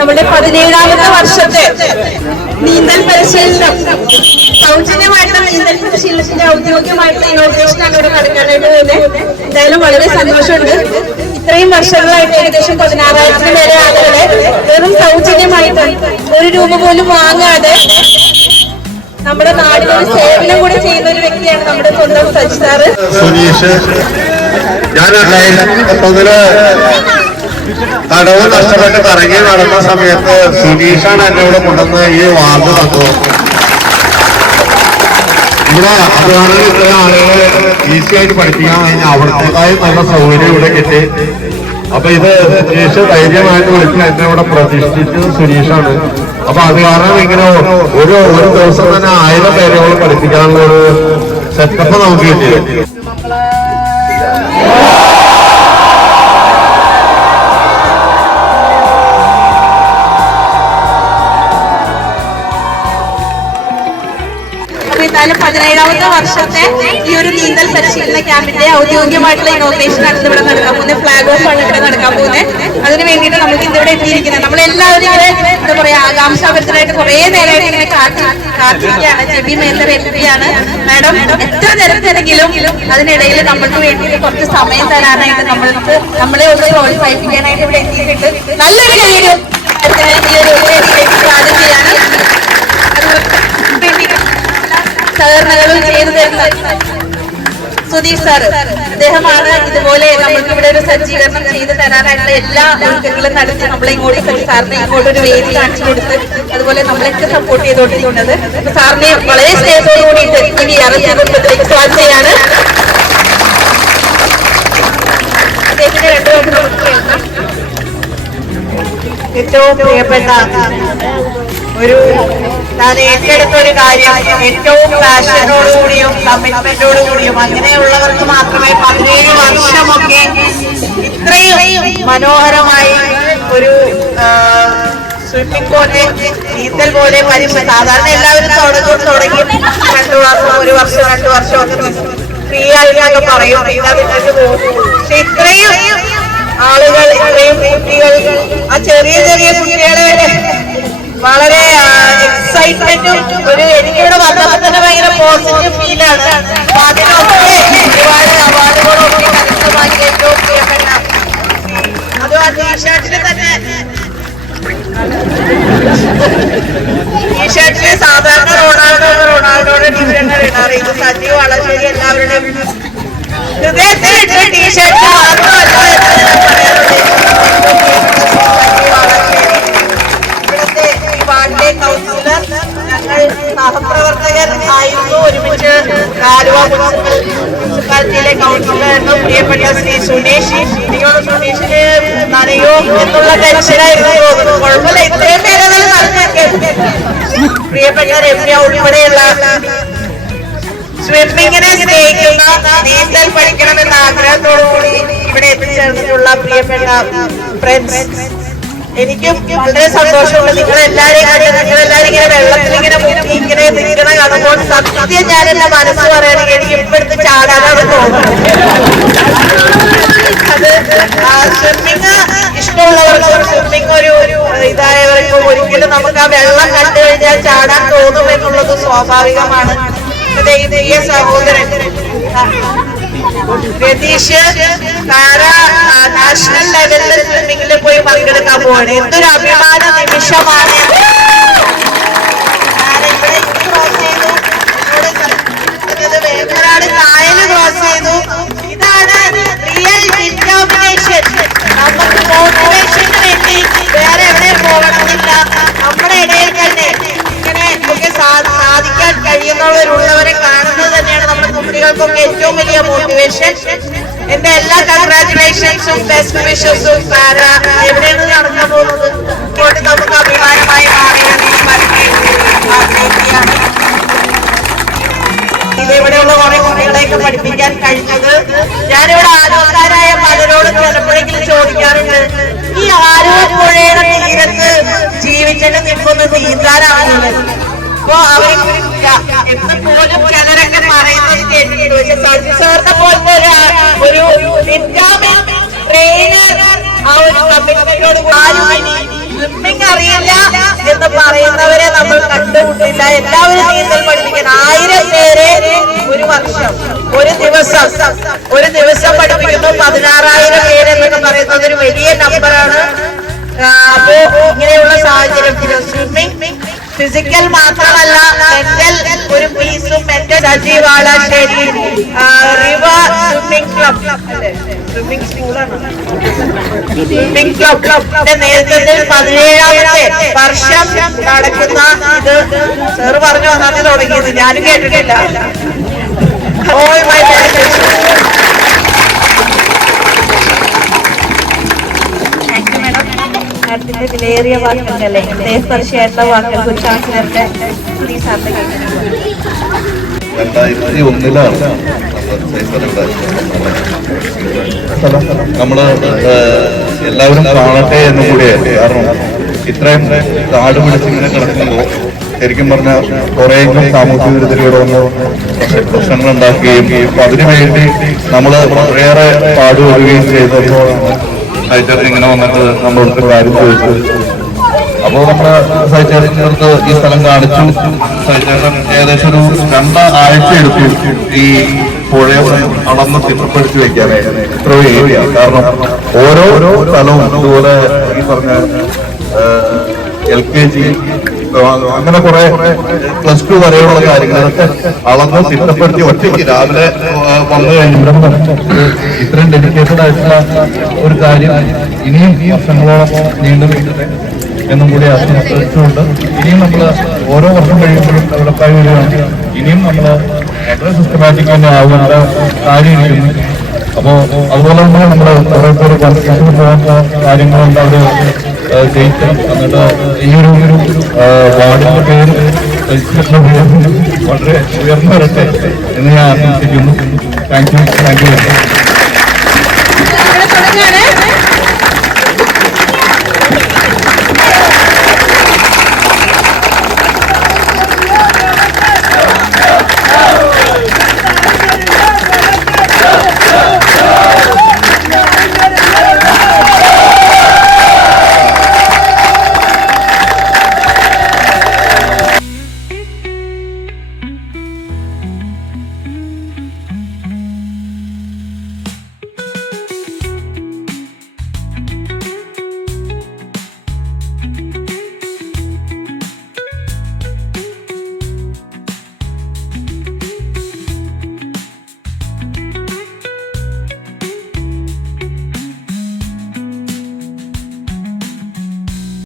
നമ്മുടെ പതിനേഴാമത്തെ വർഷത്തെ നീന്തൽ പരിശീലനം. സൗജന്യമായിട്ടുള്ള നീന്തൽ പരിശീലനത്തിന്റെ ഔദ്യോഗികമായിട്ടുള്ള ഇനോഗ്രേഷൻ ആണ് ഇവിടെ നടക്കാനായിട്ട് തന്നെ എന്തായാലും വളരെ സന്തോഷമുണ്ട്. ഇത്രയും വർഷങ്ങളായിട്ട് ഏകദേശം പതിനാറായിരത്തിന് മേലെ ആളുകളെ വെറും സൗജന്യമായിട്ട് ഒരു രൂപ പോലും വാങ്ങാതെ നമ്മുടെ നാടിന് ഒരു സേവനം കൂടി ചെയ്യുന്ന ഒരു വ്യക്തിയാണ് നമ്മുടെ സ്വന്തം സജിതാറ് സുനീഷ്. ഞാൻ തടവ് നഷ്ടപ്പെട്ട് കറങ്ങി നടന്ന സമയത്ത് സുനീഷാണ് എന്നെ ഇവിടെ കൊണ്ടുവന്ന് ഈ വാർഡ് തന്നു ഇവിടെ അതാണ് ഇത്ര ആളുകൾ ഈസി ആയിട്ട് പഠിപ്പിക്കാൻ കഴിഞ്ഞാൽ അവിടത്തേതായ നല്ല സൗകര്യം ഇവിടെ കിട്ടി. അപ്പൊ ഇത് സുനീഷ് ധൈര്യമായിട്ട് വിളിച്ച് എന്നെ ഇവിടെ പ്രതിഷ്ഠിച്ചത് സുനീഷാണ് അപ്പൊ അത് കാരണം ഇങ്ങനെ ഒരു ഒരു ദിവസം തന്നെ ആയിരം പേരോളം പഠിപ്പിക്കാനുള്ള ഒരു സെറ്റപ്പ് നമുക്ക് കിട്ടി എന്തായാലും പതിനേഴാമത്തെ വർഷത്തെ ഈ ഒരു നീന്തൽ പരിശീലന ക്യാമ്പിന്റെ ഔദ്യോഗികമായിട്ടുള്ള ഇനോഗ്രേഷൻ ആണ് ഇവിടെ നടക്കാൻ പോകുന്നത്. ഫ്ലാഗ് ഓഫ് ആണ് ഇവിടെ നടക്കാൻ പോകുന്നത്. അതിന് വേണ്ടിയിട്ട് നമുക്ക് ഇന്നിവിടെ എത്തിയിരിക്കുന്നത്. നമ്മളെല്ലാവരും ഇങ്ങനെ എന്താ പറയാ ആകാംക്ഷാപരത്തിനായിട്ട് കുറെ നേരമായിട്ട് ഇങ്ങനെ കാത്തി കാത്തിരിക്കുകയാണ്. ജെബി മേലെ എത്തുകയാണ് മാഡം എത്ര നേരത്തെങ്കിലും അതിനിടയിൽ നമ്മൾക്ക് വേണ്ടിയിട്ട് കുറച്ച് സമയം തരാനായിട്ട് നമ്മൾക്ക് നമ്മളെ ഒന്ന് പ്രോത്സാഹിപ്പിക്കാനായിട്ട് ഇവിടെ എത്തിയിട്ടുണ്ട്. നല്ലൊരു കയ്യൊരു ഈ ഒരു സുധീഷ് സാർ അദ്ദേഹമാണ് ഇതുപോലെ നമ്മൾക്ക് ഇവിടെ ഒരു സജ്ജീകരണം ചെയ്ത് തരാനായിട്ടുള്ള എല്ലാ ഒരുക്കങ്ങളും നടത്തി നമ്മളെ ഇങ്ങോട്ട് സാറിനെ ഇങ്ങോട്ട് ഒരു വേദി കാണിച്ചു കൊടുത്ത് അതുപോലെ നമ്മളെയൊക്കെ സപ്പോർട്ട് ചെയ്തുകൊണ്ടിരിക്കുന്നത്. സാറിനെ വളരെ സ്നേഹത്തോടു കൂടിയിട്ട് ഇനി കുടുംബത്തിലേക്ക് സ്വാഗതം ചെയ്യാണ്. രണ്ടു ഏറ്റവും പ്രിയപ്പെട്ട ഒരു ഞാൻ ഏറ്റെടുത്ത ഒരു കാര്യം ഏറ്റവും പാഷനോടുകൂടിയും കമ്മിറ്റ്മെന്റോടുകൂടിയും അങ്ങനെയുള്ളവർക്ക് മാത്രമേ പതിനേഴ് വർഷമൊക്കെ ഇത്രയും മനോഹരമായി ഒരു സ്വിമ്മിംഗ് പോലെ നീന്തൽ പോലെ പരിശീലനം സാധാരണ എല്ലാവരും തുടങ്ങും തുടങ്ങി രണ്ടു വർഷം ഒരു വർഷം രണ്ടു വർഷം ഒക്കെ ഫ്രീ ആയിട്ടൊക്കെ പറയും ഇതാ പക്ഷെ ഇത്രയും ആളുകൾ ഇത്രയും കുട്ടികൾ ആ ചെറിയ ചെറിയ കുട്ടികളെ വളരെ എക്സൈറ്റ്മെന്റും ഒരു എനിക്കിവിടെ വന്നപ്പോൾ തന്നെ ഭയങ്കര പോസിറ്റീവ് ഫീലാണ് അപ്പൊ അതിനൊക്കെ ഒരുപാട് അവാർഡുകളൊക്കെ കരസ്ഥമാക്കി ഏറ്റവും പ്രിയപ്പെട്ട അതും ടീഷർട്ടിന് സാധാരണ റൊണാൾഡോ റൊണാൾഡോയുടെ ടീഷർട്ടാണ് മുനിസിപ്പാലിറ്റിയിലെ കൗൺസിലറായിരുന്നു പ്രിയപ്പെട്ട ശ്രീ സുനീഷ് എനിക്കോട് സുനീഷിന് നനയോ എന്നുള്ള ടെൻഷനായിരുന്നു തോന്നുന്നു. കുഴപ്പമില്ല. ഇത്രയും നടന്നൊക്കെ പ്രിയപ്പെട്ട രമ്യ ഉൾപ്പെടെയുള്ള സ്വിമ്മിങ്ങിനെ സ്നേഹിക്കുന്ന നീന്തൽ പഠിക്കണമെന്ന ആഗ്രഹത്തോടു കൂടി ഇവിടെ എത്തിച്ചേർന്നിട്ടുള്ള പ്രിയപ്പെട്ട ഫ്രണ്ട്സ് എനിക്കും വളരെ സന്തോഷമുണ്ട്. നിങ്ങളെല്ലാരെയും കണ്ട് നിങ്ങളെല്ലാരും ഇങ്ങനെ വെള്ളത്തിൽ ഇങ്ങനെ മുക്കി ഇങ്ങനെ നിൽക്കണ കാണുമ്പോൾ സത്യം ഞാൻ എന്റെ മനസ്സ് പറയുകയാണെങ്കിൽ എനിക്ക് ഇപ്പോഴത്തെ ചാടാനാണ് തോന്നുന്നത് അത് സ്വിമ്മിങ് ഇഷ്ടമുള്ളവർക്കും സ്വിമ്മിങ് ഒരു ഒരു ഇതായവർക്കും ഒരിക്കലും നമുക്ക് ആ വെള്ളം കണ്ടു കഴിഞ്ഞാൽ ചാടാൻ തോന്നും എന്നുള്ളത് സ്വാഭാവികമാണ്. ദൈവീയ സഹോദരൻ രതീഷ് താര നാഷണൽ ലെവലിൽ സ്വിമ്മിങ്ങിൽ പോയി പങ്കെടുക്കാൻ പോവാണ്. എന്തൊരു അഭിമാന നിമിഷമാണ്. വേമ്പനാട് കായൽ ക്രോസ് മോട്ടിവേഷൻ എന്റെ എല്ലാ കൺഗ്രാറ്റുലേഷൻസും ബെസ്റ്റ് വിഷസും പാര എവിടെയാണ് പോകുന്നത്? ഇങ്ങോട്ട് നമുക്ക് അഭിമാനമായി ഇതിവിടെയുള്ള കുറെ കുട്ടികളെയൊക്കെ പഠിപ്പിക്കാൻ കഴിഞ്ഞത്. ഞാനിവിടെ ആരോഗ്യക്കാരായ പലരോടും ചിലപ്പോഴെങ്കിലും ചോദിക്കാറുണ്ട് ഈ ആരോഗ്യ പുഴയുടെ തീരത്ത് ജീവിച്ചിട്ട് നിൽക്കുന്ന നീന്താനാണുള്ളത് അപ്പൊ അവർ എന്ന് പോലും ചിലരൊക്കെ പറയുന്നത് കേട്ടിട്ടുണ്ട്. സജിസാറിനെ പോലത്തെ ഒരു ഇൻകാമിൽ ട്രെയിനർ ആ ഒരു കമ്മിറ്റിയോട് സ്വിമ്മിങ് അറിയില്ല എന്ന് പറയുന്നവരെ നമ്മൾ കണ്ടുമുട്ടില്ല. എല്ലാവരും നീന്തൽ പഠിപ്പിക്കണം. ആയിരം പേരെ ഒരു വർഷം ഒരു ദിവസം ഒരു ദിവസം പഠിപ്പിക്കുന്നു. ഫിസിക്കൽ മാത്രമല്ല മെന്റൽ ഒരു പീസും മെന്റൽ സജീവാള ശരി റിവർ സ്വിമ്മിംഗ് ക്ലബ് സ്വിമ്മിംഗ് സ്കൂളാണ് സ്വിമ്മിംഗ് ക്ലബിന്റെ നേതൃത്വത്തിൽ പതിനേഴാമത്തെ വർഷം നടക്കുന്ന ഇത് സാറ് പറഞ്ഞു വന്നാണ് തുടങ്ങിയത്. ഞാനും കേട്ടിട്ടില്ല. മൈ my മാഡത്തിന്റെ വിലയേറിയ വാക്കുകളല്ലേ ഹൃദയസ്പർശിയായിട്ടുള്ള വാക്കുകൾ കുറിച്ചാണ് ശ്രീ സാറിന്റെ രണ്ടായിരത്തി ഒന്നിലാണ് നമ്മൾ ഏഹ്, എല്ലാവരും കാണട്ടെ എന്ന് കൂടിയായിരുന്നു കാരണം ഇത്രയും കാട് പിടിച്ചിങ്ങനെ കിടക്കുമ്പോൾ ശരിക്കും പറഞ്ഞാൽ കുറേ സാമൂഹ്യ വിരുദ്ധതയോട് വന്ന് പ്രശ്നങ്ങൾ ഉണ്ടാക്കുകയും അതിനു വേണ്ടി നമ്മൾ ഏറെ പാടുപെടുകയും ചെയ്തപ്പോഴാണ് ഹൈറ്റർ ഇങ്ങനെ വന്നിട്ട് നമ്മളടുത്ത് കാര്യം ചോദിച്ചു. അപ്പോൾ നമ്മൾ ചേർത്ത് ഈ സ്ഥലം കാണിച്ചു. സൈറ്റേറിയൻ ഏകദേശം ഒരു രണ്ട് ആഴ്ച എടുത്തു ഈ പുഴയെ അളന്ന് ചിത്രപ്പെടുത്തി വെക്കാനായിട്ട് ഇത്ര ഏരിയ. കാരണം ഓരോ സ്ഥലവും അതുപോലെ ഈ പറഞ്ഞ എൽ കെ ജി അങ്ങനെ കുറെ പ്ലസ് ടു വരെയുള്ള കാര്യങ്ങളൊക്കെ അളന്ന് തിട്ടപ്പെടുത്തി ഒറ്റയ്ക്ക് രാവിലെ വന്നു കഴിഞ്ഞപ്പോൾ ഇത്രയും ഡെഡിക്കേറ്റഡ് ആയിട്ടുള്ള ഒരു കാര്യം ഇനിയും വർഷങ്ങളോളം നീണ്ടു എന്നും കൂടി ആശംസിച്ചുകൊണ്ട് ഇനിയും നമ്മൾ ഓരോ വർഷം കഴിയുമ്പോഴും ഡെവലപ്പായി വരികയാണ്. ഇനിയും നമ്മൾ സിസ്റ്റമാറ്റിക് തന്നെ ആവുന്ന കാര്യം അപ്പോ അതുപോലെ തന്നെ നമ്മുടെ കുറെ പേര് കൺസ്ട്രക്ഷന് പോകാത്ത കാര്യങ്ങളുണ്ട് അവർ ജയിക്കണം എന്നിട്ട് ഈ ഒരു വാർഡിന്റെ പേര് വളരെ ഉയർന്നു വരട്ടെ എന്ന് ഞാൻ ആശംസിക്കുന്നു. Thank you thank you